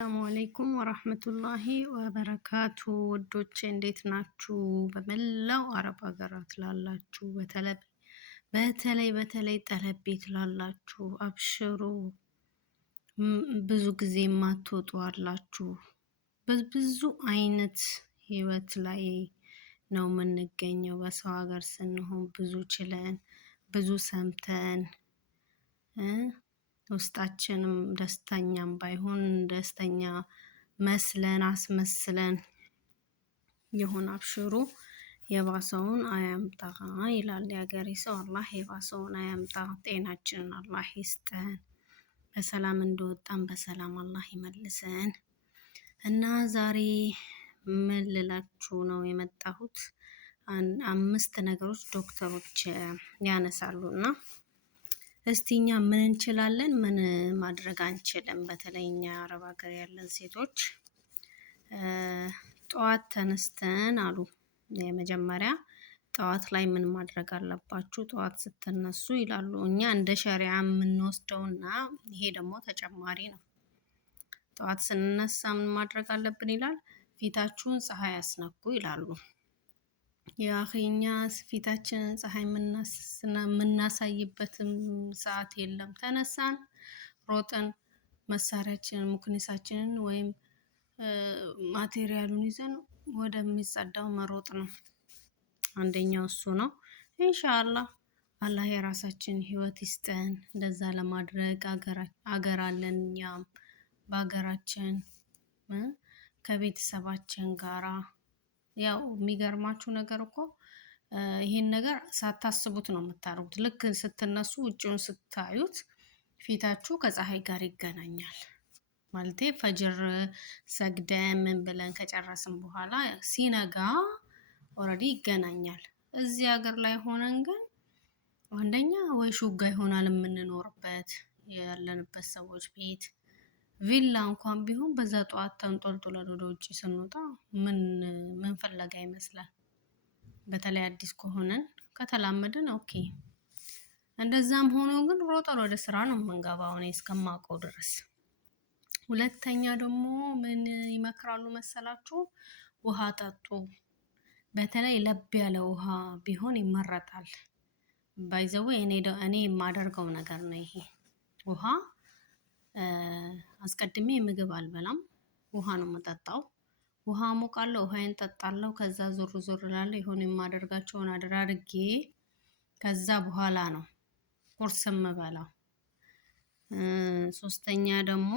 ሰላሙ አለይኩም ወራህመቱላሂ ወበረካቱ። ውዶቼ እንዴት ናችሁ? በመላው አረብ ሀገራት ላላችሁ በተለይ ጠለብ ቤት ላላችሁ አብሽሩ። ብዙ ጊዜ የማትወጡ አላችሁ። ብዙ አይነት ህይወት ላይ ነው የምንገኘው። በሰው ሀገር ስንሆን ብዙ ችለን ብዙ ሰምተን ውስጣችንም ደስተኛም ባይሆን ደስተኛ መስለን አስመስለን የሆነ አብሽሩ የባሰውን አያምጣ ይላል የሀገሬ ሰው። አላህ የባሰውን አያምጣ፣ ጤናችንን አላህ ይስጠን፣ በሰላም እንደወጣን በሰላም አላህ ይመልሰን። እና ዛሬ ምን ልላችሁ ነው የመጣሁት? 5 ነገሮች ዶክተሮች ያነሳሉና እስቲ እኛ ምን እንችላለን፣ ምን ማድረግ አንችልም? በተለይ እኛ አረብ ሀገር ያለን ሴቶች ጠዋት ተነስተን አሉ የመጀመሪያ ጠዋት ላይ ምን ማድረግ አለባችሁ ጠዋት ስትነሱ ይላሉ። እኛ እንደ ሸሪዓ የምንወስደውና ይሄ ደግሞ ተጨማሪ ነው። ጠዋት ስንነሳ ምን ማድረግ አለብን ይላል። ፊታችሁን ፀሐይ አስነኩ ይላሉ። የአኺኛ ፊታችንን ፀሐይ የምናሳይበትም ሰዓት የለም። ተነሳን ሮጠን መሳሪያችንን ሙክኒሳችንን ወይም ማቴሪያሉን ይዘን ወደሚጸዳው መሮጥ ነው። አንደኛው እሱ ነው። ኢንሻአላህ አላህ የራሳችን ህይወት ይስጠን። እንደዛ ለማድረግ አገር አለን። እኛም በአገራችን ከቤተሰባችን ጋራ ያው የሚገርማችሁ ነገር እኮ ይሄን ነገር ሳታስቡት ነው የምታደርጉት። ልክ ስትነሱ ውጪውን ስታዩት ፊታችሁ ከፀሐይ ጋር ይገናኛል። ማለቴ ፈጅር ሰግደን ምን ብለን ከጨረስን በኋላ ሲነጋ ኦልሬዲ ይገናኛል። እዚህ ሀገር ላይ ሆነን ግን አንደኛ ወይ ሹጋ ይሆናል የምንኖርበት ያለንበት ሰዎች ቤት ቪላ እንኳን ቢሆን በዛ ጠዋት ተንጦልጥለን ወደ ውጪ ስንወጣ ምን ፈለጋ ይመስላል። በተለይ አዲስ ከሆነን ከተላመድን ኦኬ። እንደዛም ሆኖ ግን ሮጠን ወደ ስራ ነው የምንገባው እኔ እስከማውቀው ድረስ። ሁለተኛ ደግሞ ምን ይመክራሉ መሰላችሁ? ውሃ ጠጡ። በተለይ ለብ ያለ ውሃ ቢሆን ይመረጣል። ባይዘው እኔ የማደርገው ነገር ነው ይሄ። ውሃ አስቀድሜ ምግብ አልበላም፣ ውሃ ነው የምጠጣው። ውሃ ሞቃለሁ፣ ውሃዬን ጠጣለሁ። ከዛ ዞር ዞር እላለሁ፣ የሆነ የማደርጋቸውን አድርጌ ከዛ በኋላ ነው ቁርስ የምበላው። ሶስተኛ ደግሞ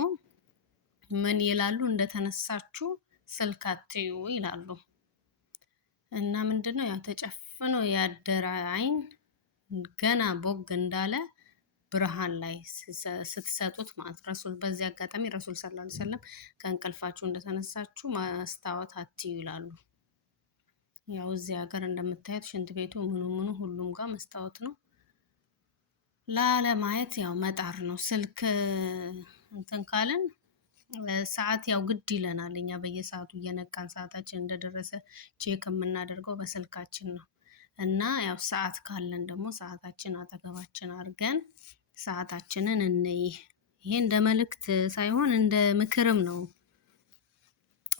ምን ይላሉ? እንደተነሳችሁ ስልክ አትዩ ይላሉ። እና ምንድነው ያው ተጨፍኖ ያደረ አይን ገና ቦግ እንዳለ ብርሃን ላይ ስትሰጡት ማለት ረሱል በዚህ አጋጣሚ ረሱል ሰለላሁ ዐለይሂ ወሰለም ከእንቅልፋችሁ እንደተነሳችሁ መስታወት አትዩ ይላሉ። ያው እዚህ ሀገር እንደምታዩት ሽንት ቤቱ ምኑ ሁሉም ጋር መስታወት ነው። ላለማየት ያው መጣር ነው። ስልክ እንትን ካልን ሰዓት ያው ግድ ይለናል። እኛ በየሰዓቱ እየነቃን ሰዓታችን እንደደረሰ ቼክ የምናደርገው በስልካችን ነው። እና ያው ሰዓት ካለን ደግሞ ሰዓታችን አጠገባችን አድርገን ሰዓታችንን እንይ። ይሄ እንደ መልእክት ሳይሆን እንደ ምክርም ነው።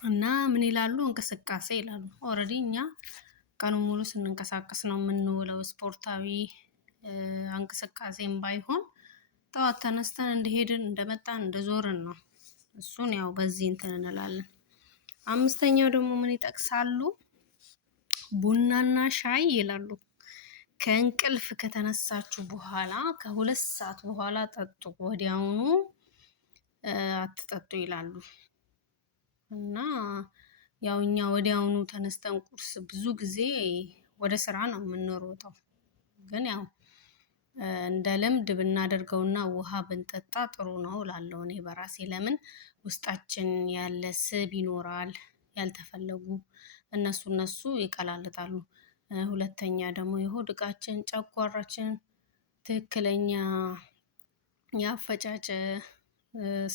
እና ምን ይላሉ? እንቅስቃሴ ይላሉ። ኦልሬዲ እኛ ቀኑን ሙሉ ስንንቀሳቀስ ነው የምንውለው። ስፖርታዊ እንቅስቃሴም ባይሆን ጠዋት ተነስተን እንደሄድን እንደመጣን እንደዞርን ነው። እሱን ያው በዚህ እንትን እንላለን። አምስተኛው ደግሞ ምን ይጠቅሳሉ? ቡናና ሻይ ይላሉ። ከእንቅልፍ ከተነሳችሁ በኋላ ከ2 ሰዓት በኋላ ጠጡ፣ ወዲያውኑ አትጠጡ ይላሉ። እና ያው እኛ ወዲያውኑ ተነስተን ቁርስ ብዙ ጊዜ ወደ ስራ ነው የምንሮጠው። ግን ያው እንደ ልምድ ብናደርገውና ውሃ ብንጠጣ ጥሩ ነው እላለሁ እኔ በራሴ። ለምን ውስጣችን ያለ ስብ ይኖራል ያልተፈለጉ እነሱ ይቀላልጣሉ። ሁለተኛ ደግሞ የሆድ ዕቃችን ጨጓራችን ትክክለኛ የአፈጫጭ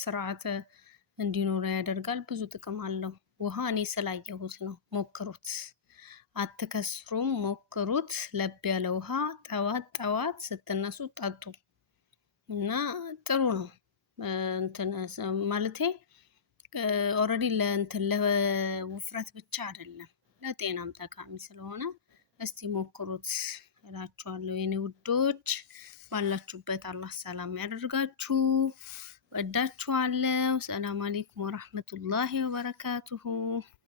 ስርዓት እንዲኖረው ያደርጋል። ብዙ ጥቅም አለው። ውሃ እኔ ስላየሁት ነው። ሞክሩት፣ አትከስሩም፣ ሞክሩት። ለብ ያለ ውሃ ጠዋት ስትነሱ ጠጡ እና ጥሩ ነው። እንትን ማለቴ ኦልሬዲ ለእንትን ለውፍረት ብቻ አይደለም ለጤናም ጠቃሚ ስለሆነ እስቲ ሞክሩት እላችኋለሁ የኔ ውዶች። ባላችሁበት አላህ ሰላም ያደርጋችሁ። ወዳችኋለሁ። ሰላም አለይኩም ወራህመቱላሂ ወበረካቱሁ።